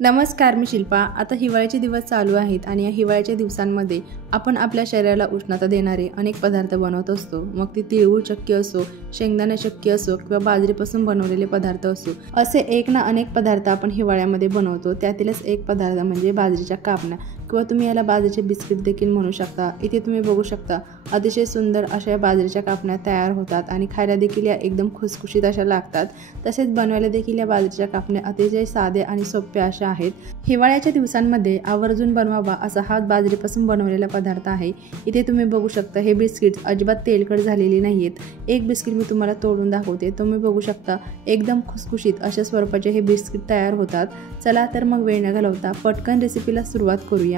नमस्कार, मी शिल्पा। आता हिवाळ्याचे दिवस चालू आहेत आणि या हिवाळ्याच्या दिवसांमध्ये आपण आपल्या शरीराला उष्णता देणारे अनेक पदार्थ बनवत असतो। मग ती तिळगुळ चक्की असो, शेंगदाणा चक्की असो किंवा बाजरीपासून बनवलेले पदार्थ असो, असे एक ना अनेक पदार्थ आपण हिवाळ्यामध्ये बनवतो। त्यातीलच एक पदार्थ म्हणजे बाजरीच्या कापण्या किंवा तुम्ही याला बाजरीचे बिस्किट देखील म्हणू शकता। इथे तुम्ही बघू शकता अतिशय सुंदर अशा बाजरीच्या कापण्या तयार होतात आणि खायला देखील या एकदम खुसखुशीत अशा लागतात। तसेच बनवायला देखील या बाजरीच्या कापण्या अतिशय साधे आणि सोपे अशा आहेत। हिवाळ्याच्या दिवसांमध्ये आवर्जून बनवावा असा हा बाजरीपासून बनवलेला पदार्थ आहे। इथे तुम्ही बघू शकता हे बिस्किट अजिबात तेलकट झालेली नाहीत। एक बिस्किट मी तुम्हाला तोडून दाखवते। तुम्ही बघू शकता एकदम खुसखुशीत अशा स्वरूपाचे हे बिस्किट तयार होतात। चला तर मग वेळ न घालवता पटकन रेसिपीला सुरुवात करूया।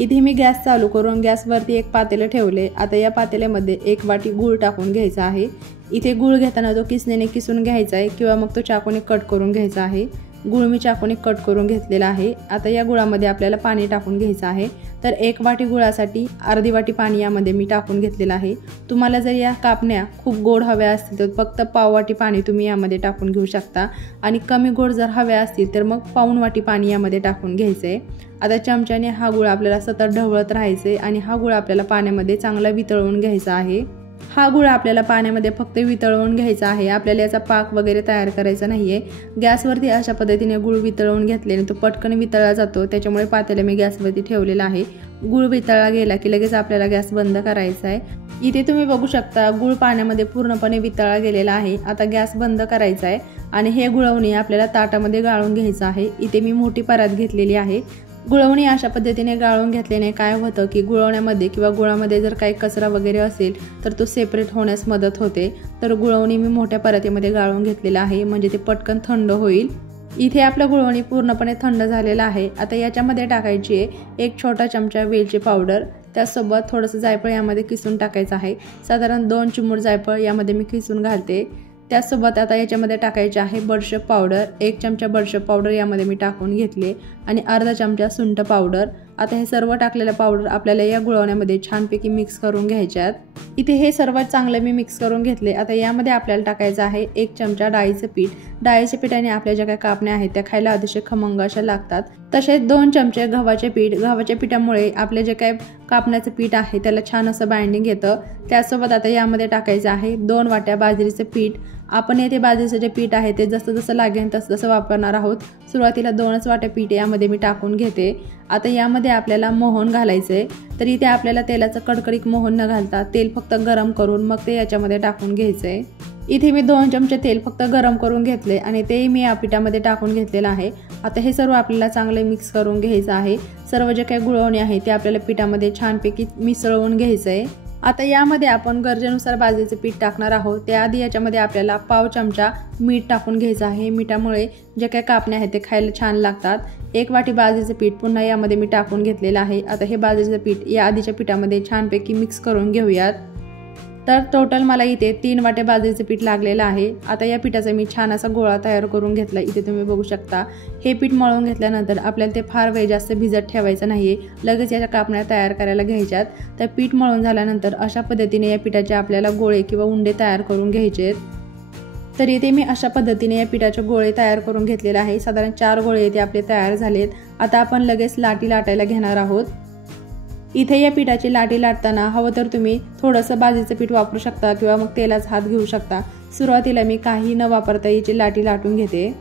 इथे मी गॅस चालू करून गॅसवरती एक पातेले ठेवले। आता या पातेल्यामध्ये एक वाटी गूळ टाकून घ्यायचा आहे। इथे गूळ घेताना तो किसणीने किसून घ्यायचा आहे किंवा मग तो चाकूने कट करून घ्यायचा आहे। गूळ मी चाकूने कट करून घेतलेला आहे। आता या गुळामध्ये आपल्याला पाणी टाकून घ्यायचं आहे। तर एक वाटी गुळासाठी अर्धी वाटी पाणी यामध्ये मी टाकून घेतलेलं आहे। तुम्हाला जर या कापण्या खूप गोड हव्या असतील तर फक्त पाव वाटी पाणी तुम्ही यामध्ये टाकून घेऊ शकता आणि कमी गोड जर हव्या असतील तर मग पाऊण वाटी पाणी यामध्ये टाकून घ्यायचंय। आता चमच्याने हा गुळ आपल्याला सतत ढवळत राहायचे आणि हा गुळ आपल्याला पाण्यामध्ये चांगला वितळवून घ्यायचा आहे। हा गुळ आपल्याला पाण्यामध्ये फक्त वितळवून घ्यायचा आहे। आपल्याला याचा पाक वगैरे तयार करायचा नाहीये। गॅसवरती अशा पद्धतीने गुळ वितळवून घेतल्याने तो पटकन वितळला जातो, त्याच्यामुळे पातेले मी गॅसवरती ठेवलेला आहे। गुळ वितळला गेला की लगेच आपल्याला गॅस बंद करायचा आहे। इथे तुम्ही बघू शकता गुळ पाण्यामध्ये पूर्णपणे वितळला गेलेला आहे। आता गॅस बंद करायचा आहे आणि हे गुळवणी आपल्याला ताटामध्ये गाळून घ्यायचं आहे। इथे मी मोठी परात घेतलेली आहे। गुळवणी अशा पद्धतीने गाळून घेतल्याने काय होतं की गुळवण्यामध्ये किंवा गुळामध्ये जर काही कचरा वगैरे असेल तर तो सेपरेट होण्यास मदत होते। तर गुळवणी मी मोठ्या परातीमध्ये गाळून घेतलेला आहे म्हणजे ते पटकन थंड होईल। इथे आपलं गुळवणी पूर्णपणे थंड झालेला आहे। आता याच्यामध्ये टाकायची आहे एक छोटा चमचा वेलची पावडर, त्यासोबत थोडंसं जायफळ यामध्ये किसून टाकायचं आहे। साधारण 2 चिमूट जायफळ यामध्ये मी किसून घालते। त्यासोबत आता याच्यामध्ये टाकायचे आहे बडीशेप पावडर। 1 चमचा बडीशेप पावडर यामध्ये मी टाकून घेतले आणि अर्धा चमचा सुंठ पावडर। आता हे सर्व टाकलेलं पावडर आपल्याला या गुळवण्यामध्ये छानपैकी मिक्स करून घ्यायच्यात। इथे हे सर्व चांगलं मी मिक्स करून घेतले। आता यामध्ये आपल्याला टाकायचं आहे 1 चमचा डाळीचं पीठ। डाळीच्या पिठाने आपल्या ज्या काही कापण्या आहेत त्या खायला अतिशय खमंग अशा लागतात। तसेच 2 चमचे गव्हाचे पीठ। गव्हाच्या पिठामुळे आपले जे काही कापण्याचं पीठ आहे त्याला छान असं बाइंडिंग येतं। त्यासोबत आता यामध्ये टाकायचं आहे 2 वाट्या बाजरीचं पीठ। आपण येथे बाजरीचं जे पीठ आहे ते जसं जसं लागेल तसं तसं वापरणार आहोत। सुरुवातीला 2च वाट्या पीठ यामध्ये मी टाकून घेते। आता यामध्ये आपल्याला मोहन घालायचंय। तर इथे आपल्याला तेलाचं कडकडीत मोहन न घालता तेल फक्त गरम करून मग ते याच्यामध्ये टाकून घ्यायचंय। इथे मी 2 चमचे तेल फक्त गरम करून घेतले आणि ते मी या पिठामध्ये टाकून घेतलेलं आहे। आता हे सर्व आपल्याला चांगले मिक्स करून घ्यायचं आहे। सर्व जे काही गुळवणी आहे ते आपल्याला पिठामध्ये छानपैकी मिसळून घ्यायचंय। आता यामध्ये आपण गरजेनुसार बाजरीचे पीठ टाकणार आहोत। त्याआधी याच्यामध्ये आपल्याला पाव चमचा मीठ टाकून घ्यायचं आहे। मिठामुळे जे काही कापण्या आहेत ते खायला छान लागतात। 1 वाटी बाजरीचे पीठ पुन्हा यामध्ये मी टाकून घेतलेलं आहे। आता हे बाजरीचे पीठ या आधीच्या पिठामध्ये छानपैकी मिक्स करून घेऊयात। तर टोटल मला इथे 3 वाटे बाजरीचे पीठ लागलेलं आहे। आता या पिठाचा मी छान असा गोळा तयार करून घेतला। इथे तुम्ही बघू शकता हे पीठ मळून घेतल्यानंतर आपल्याला ते फार वेळ जास्त भिजत ठेवायचं नाहीये, लगेच याच्या कापण्या तयार करायला घ्यायच्यात। तर पीठ मळून झाल्यानंतर अशा पद्धतीने या पिठाचे आपल्याला गोळे किंवा उंडे तयार करून घ्यायचे आहेत। तर इथे मी अशा पद्धतीने या पिठाचे गोळे तयार करून घेतलेले आहे। साधारण 4 गोळे इथे आपले तयार झालेत। आता आपण लगेच लाटी लाटायला घेणार आहोत। इथे या पिठाची लाटी लाटताना हवं तर तुम्ही थोडंसं बाजरीचं पीठ वापरू शकता किंवा मग तेलाचा हात घेऊ शकता। सुरुवातीला मी काही न वापरता याची लाटी लाटून घेते।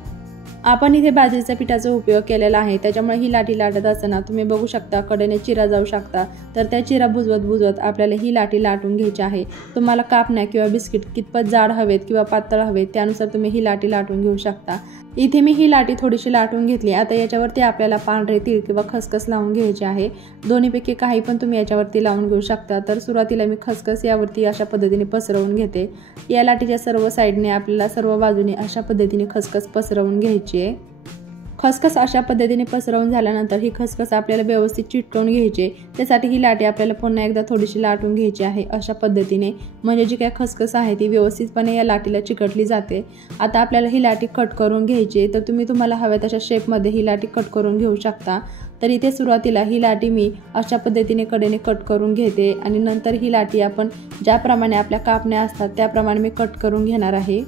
आपण इथे बाजरीच्या पिठाचा उपयोग केलेला आहे, त्याच्यामुळे ही लाटी लाटत असताना तुम्ही बघू शकता कडेने चिरा जाऊ शकता। तर त्या चिरा बुजवत आपल्याला ही लाटी लाटून घ्यायची आहे। तुम्हाला कापण्या किंवा बिस्किट कितपत जाड हवेत किंवा पातळ हवेत त्यानुसार तुम्ही ही लाटी लाटून घेऊ शकता। इथे मी ही लाटी थोडीशी लाटून घेतली। आता याच्यावरती आपल्याला पांढरे तीळ किंवा खसखस लावून घ्यायचे आहे। दोन्हीपैकी काही पण तुम्ही याच्यावरती लावून घेऊ शकता। तर सुरुवातीला मी खसखस यावरती अशा पद्धतीने पसरवून घेते। या लाटीच्या सर्व साईडने आपल्याला सर्व बाजूने अशा पद्धतीने खसखस पसरवून घ्यायची आहे। खसखस अशा पद्धतीने पसरवून झाल्यानंतर ही खसखस आपल्याला व्यवस्थित चिटकवून घ्यायची। त्यासाठी ही लाटी आपल्याला पुन्हा एकदा थोडीशी लाटून घ्यायची आहे अशा पद्धतीने, म्हणजे जी काही खसखस आहे ती व्यवस्थितपणे या लाटीला चिकटली जाते। आता आपल्याला ही लाटी कट करून घ्यायची, तर तुम्ही तुम्हाला हव्या तशा शेपमध्ये ही लाटी कट करून घेऊ शकता। तर इथे सुरुवातीला ही लाटी मी अशा पद्धतीने कडेने कट करून घेते आणि नंतर ही लाटी आपण ज्याप्रमाणे आपल्या कापण्या असतात त्याप्रमाणे मी कट करून घेणार आहे।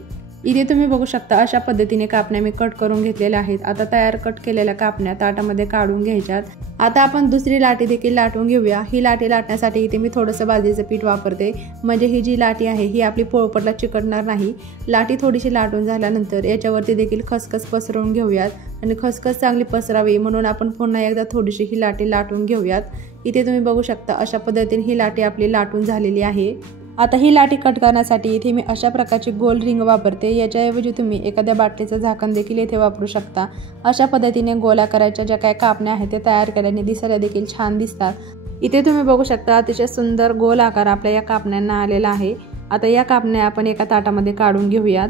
इथे तुम्ही बघू शकता अशा पद्धतीने कापण्या मी कट करून घेतलेल्या आहेत। आता तयार कट केलेल्या कापण्या ताटामध्ये काढून घ्यायच्यात। आता आपण दुसरी लाटी देखील लाटून घेऊया। ही लाटी लाटण्यासाठी इथे मी थोडंसं बाजरीचं पीठ वापरते, म्हणजे ही जी लाटी आहे ही आपली पोळपटला चिकटणार नाही। लाटी थोडीशी लाटून झाल्यानंतर याच्यावरती देखील खसखस पसरवून घेऊयात आणि खसखस चांगली पसरावी म्हणून आपण पुन्हा एकदा थोडीशी ही लाटी लाटून घेऊयात। इथे तुम्ही बघू शकता अशा पद्धतीने ही लाटी आपली लाटून झालेली आहे। आता ही लाटी कट करण्यासाठी इथे मी अशा प्रकारची गोल रिंग वापरते। याच्याऐवजी तुम्ही एखाद्या बाटलीचं झाकण देखील इथे वापरू शकता। अशा पद्धतीने गोलाकाराच्या ज्या काही कापण्या आहेत ते तयार केल्याने दिसायला देखील छान दिसतात। इथे तुम्ही बघू शकता अतिशय सुंदर गोल आकार आपल्या या कापण्यांना आलेला आहे। आता या कापण्या आपण एका ताटामध्ये काढून घेऊयात।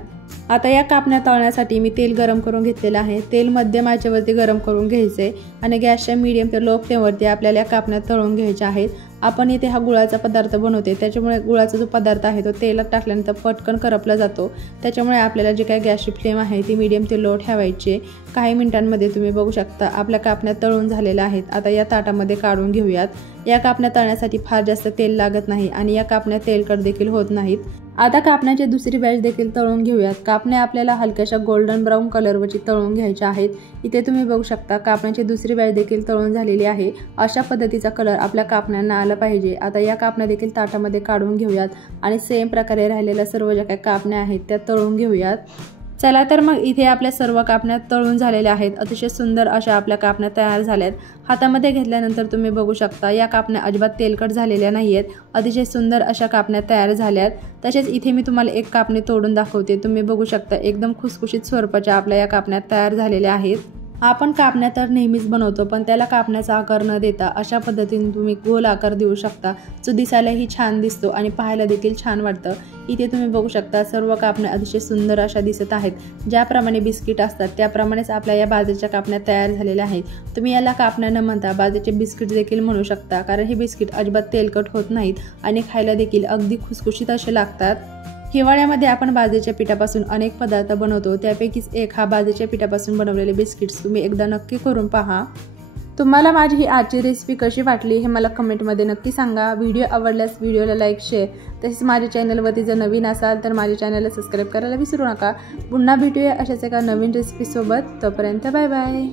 आता या कापण्या तळण्यासाठी मी तेल गरम करून घेतलेलं आहे। तेल मध्यम आचेवरती गरम करून घ्यायचे आणि गॅसच्या मीडियम ते लो फ्लेमवरती आपल्याला या कापण्या तळून घ्यायच्या आहेत। आपण इथे हा गुळाचा पदार्थ बनवते, त्याच्यामुळे गुळाचा जो पदार्थ आहे तो तेलात टाकल्यानंतर पटकन करपला जातो। त्याच्यामुळे आपल्याला जी काही गॅसची फ्लेम आहे ती मीडियम ते लो ठेवायची। काही मिनिटांमध्ये तुम्ही बघू शकता आपल्या कापण्या तळून झालेल्या आहेत। आता या ताटामध्ये काढून घेऊयात। या कापण्या तळण्यासाठी फार जास्त तेल लागत नाही आणि या कापण्या तेलकट देखील होत नाहीत। आता कापण्याची दुसरी बॅच देखील तळून घेऊयात। कापण्या आपल्याला हलक्याशा गोल्डन ब्राऊन कलरवरची तळून घ्यायच्या आहेत। इथे तुम्ही बघू शकता कापण्याची दुसरी बॅच देखील तळून झालेली आहे। अशा पद्धतीचा कलर आपल्या कापण्यांना आला पाहिजे। आता या कापण्या देखील ताटामध्ये काढून घेऊयात आणि सेम प्रकारे राहिलेल्या सर्व ज्या काही कापण्या आहेत त्या तळून घेऊयात। चला तर मग इथे आपल्या सर्व कापण्या तळून झालेल्या आहेत। अतिशय सुंदर अशा आपल्या कापण्या तयार झाल्यात। हातामध्ये घेतल्यानंतर तुम्ही बघू शकता या कापण्या अजिबात तेलकट झालेल्या नाहीयेत। अतिशय सुंदर अशा कापण्या तयार झाल्यात। तसेच इथे मी तुम्हाला एक कापणी तोडून दाखवते। तुम्ही बघू शकता एकदम खुसखुशीत स्वरूपाच्या आपल्या या कापण्या तयार झालेल्या आहेत। आपण कापण्या तर नेहमीच बनवतो, पण त्याला कापण्याचा आकार न देता अशा पद्धतीने तुम्ही गोल आकार देऊ शकता, जो दिसायलाही छान दिसतो आणि पाहायला देखील छान वाटतं। इथे तुम्ही बघू शकता सर्व कापण्या अतिशय सुंदर अशा दिसत आहेत। ज्याप्रमाणे बिस्किट असतात त्याप्रमाणेच आपल्या या बाजरीच्या कापण्या तयार झालेल्या आहेत। तुम्ही याला कापण्या न म्हणता बाजरीचे बिस्किट देखील म्हणू शकता, कारण हे बिस्किट अजिबात तेलकट होत नाहीत आणि खायला देखील अगदी खुसखुशीत असे लागतात। हिवाळ्यामध्ये आपण बाजरीच्या पिठापासून अनेक पदार्थ बनवतो, त्यापैकीच एक हा बाजरीच्या पिठापासून बनवलेले बिस्किट्स तुम्ही एकदा नक्की करून पहा। तुम्हाला माझी ही आजची रेसिपी कशी वाटली हे मला कमेंटमध्ये नक्की सांगा। व्हिडिओ आवडल्यास व्हिडिओला लाईक, शेअर, तसेच माझ्या चॅनलवरती जर नवीन असाल तर माझ्या चॅनलला सबस्क्राईब करायला विसरू नका। पुन्हा भेटूया अशाच एका नवीन रेसिपीसोबत। तोपर्यंत बाय बाय।